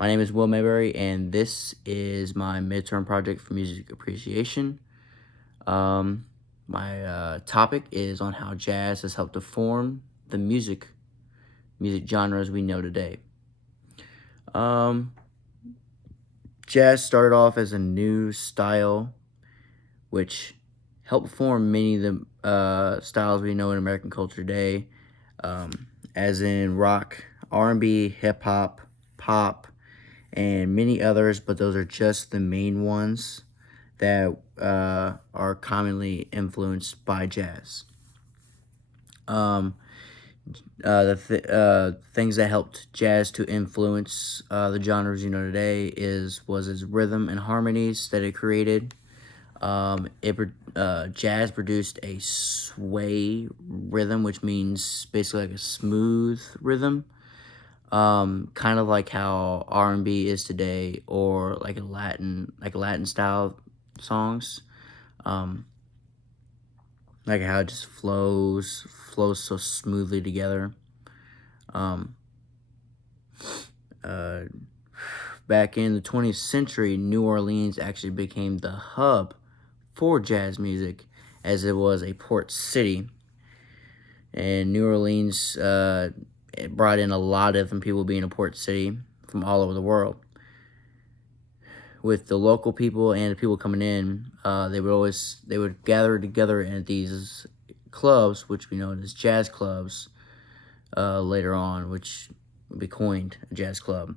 My name is Will Mayberry, and this is my midterm project for music appreciation. My topic is on how jazz has helped to form the music genres we know today. Um, Jazz started off as a new style, which helped form many of the styles we know in American culture today, as in rock, R&B, hip hop, pop, and many others, but those are just the main ones that are commonly influenced by jazz. Um, things that helped jazz to influence the genres you know today was its rhythm and harmonies that it created. Jazz produced a sway rhythm, which means basically like a smooth rhythm, kind of like how R&B is today, or like Latin style songs, um, like how it just flows so smoothly together. Um, uh, Back in the 20th century, New Orleans actually became the hub for jazz music, as it was a port city, and New Orleans it brought in a lot of different people being a port city from all over the world. With the local people and the people coming in, they would gather together at these clubs, which we know as jazz clubs, later on, which would be coined a jazz club.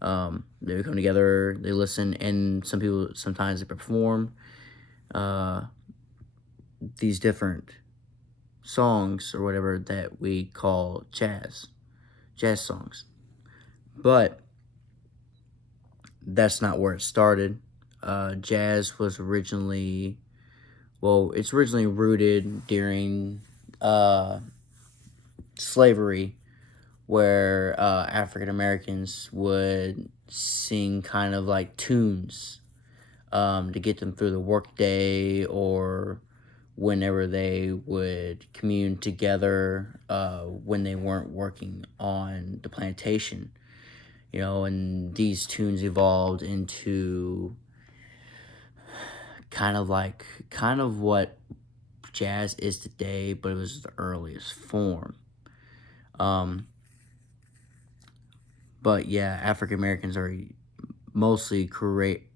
They would come together, they listen, and sometimes they perform these different songs or whatever that we call jazz songs. But that's not where it started. Jazz was it's originally rooted during slavery, where African Americans would sing kind of like tunes to get them through the workday, or whenever they would commune together when they weren't working on the plantation. And these tunes evolved into kind of what jazz is today, but it was the earliest form. Um, but yeah, African Americans are mostly credited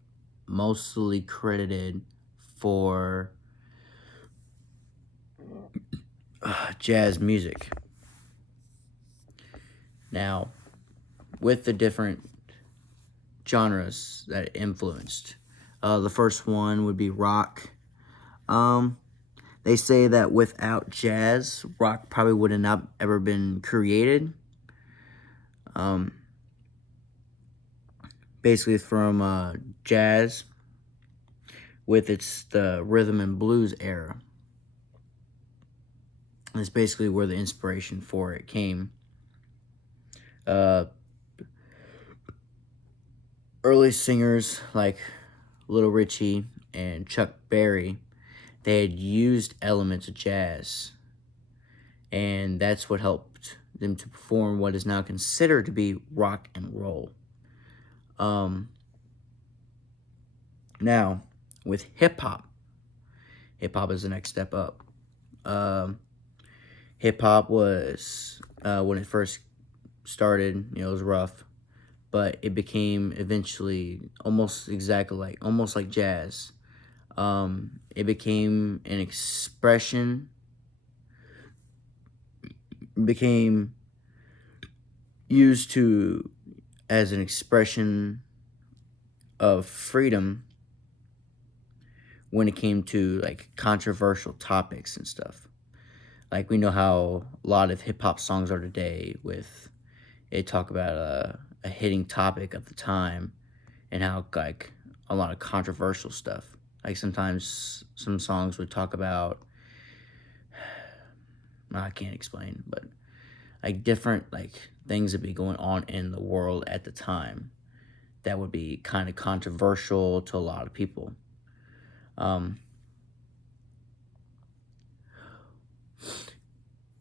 for jazz music. Now, with the different genres that it influenced, the first one would be rock. They say that without jazz, rock probably would have not ever been created. Basically, from jazz with the rhythm and blues era. It's basically where the inspiration for it came. Early singers like Little Richie and Chuck Berry, they had used elements of jazz, and that's what helped them to perform what is now considered to be rock and roll. Now, with hip hop is the next step up. Hip hop was, when it first started, it was rough, but it became eventually almost like jazz. It became an expression, became used as an expression of freedom when it came to like controversial topics and stuff. Like, we know how a lot of hip hop songs are today, with it talk about a hitting topic of the time, and how like a lot of controversial stuff. Like, sometimes some songs would talk about, I can't explain, but like different like things that be going on in the world at the time that would be kind of controversial to a lot of people.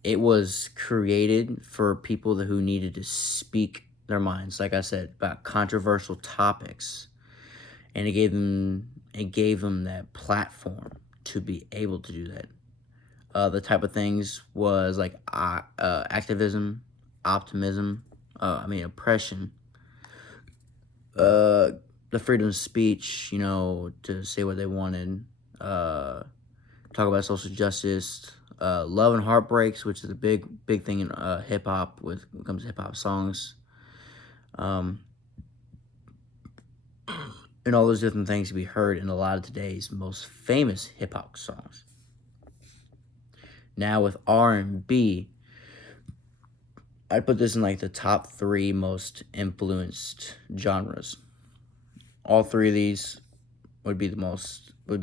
It was created for people who needed to speak their minds, like I said, about controversial topics, and it gave them that platform to be able to do that. The type of things was like activism, optimism, oppression, the freedom of speech, to say what they wanted, talk about social justice, love and heartbreaks, which is a big thing in hip hop when it comes to hip hop songs, and all those different things to be heard in a lot of today's most famous hip hop songs. Now with R&B, I'd put this in like the top 3 most influenced genres. All 3 of these would be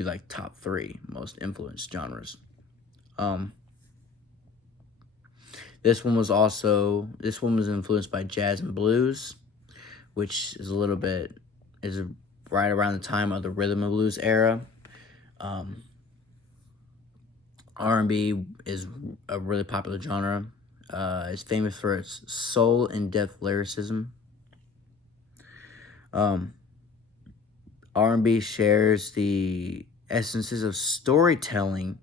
like top 3 most influenced genres. This one was influenced by jazz and blues, which is right around the time of the rhythm and blues era. R&B is a really popular genre. It's famous for its soul and depth lyricism. R&B shares the essences of storytelling,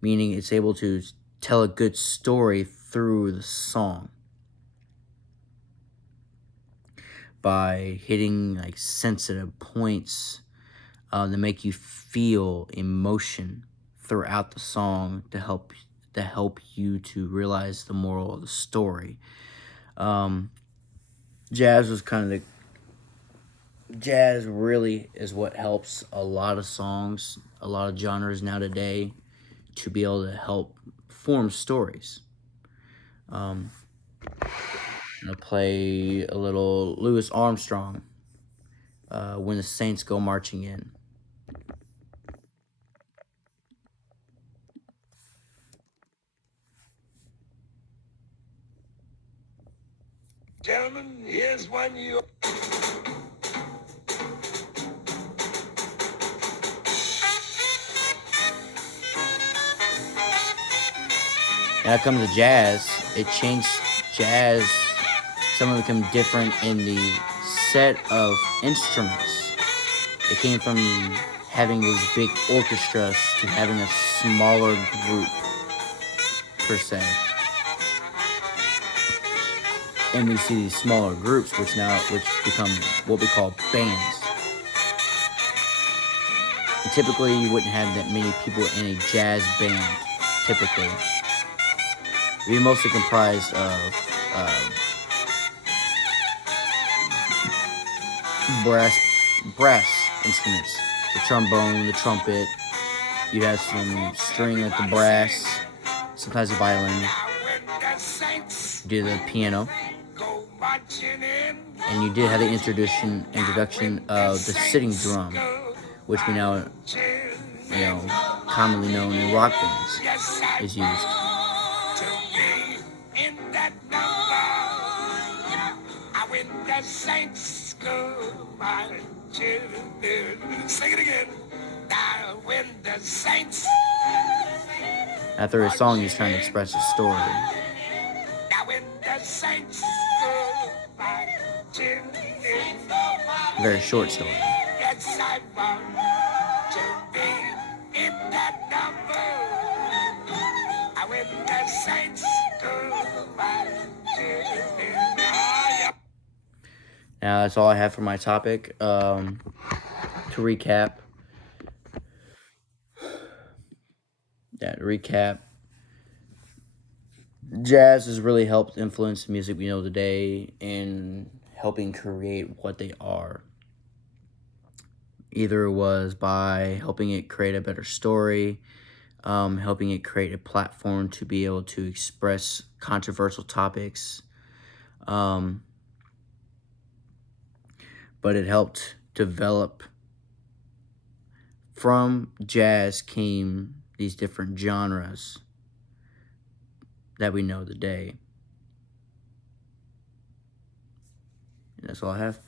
meaning it's able to tell a good story through the song by hitting like sensitive points that make you feel emotion throughout the song to help you to realize the moral of the story. Jazz really is what helps a lot of songs, a lot of genres now today, to be able to help form stories. I'm gonna play a little Louis Armstrong, When the Saints Go Marching In. Gentlemen, here's one you... Now it comes to jazz. It changed jazz. Some of it become different in the set of instruments. It came from having these big orchestras to having a smaller group, per se. And we see these smaller groups, which become what we call bands. And typically, you wouldn't have that many people in a jazz band. Typically, it'd be mostly comprised of brass instruments, the trombone, the trumpet. You have some string like the brass, sometimes the violin. You do the piano. And you did have the introduction of the sitting drum, which we now, commonly known in rock bands, is used. Sing it again. When the saints... After a song, he's trying to express a story. A very short story. Now that's all I have for my topic. To recap. Jazz has really helped influence the music we know today in helping create what they are. Either it was by helping it create a better story, helping it create a platform to be able to express controversial topics, but it helped develop. From jazz came these different genres that we know today. And that's all I have.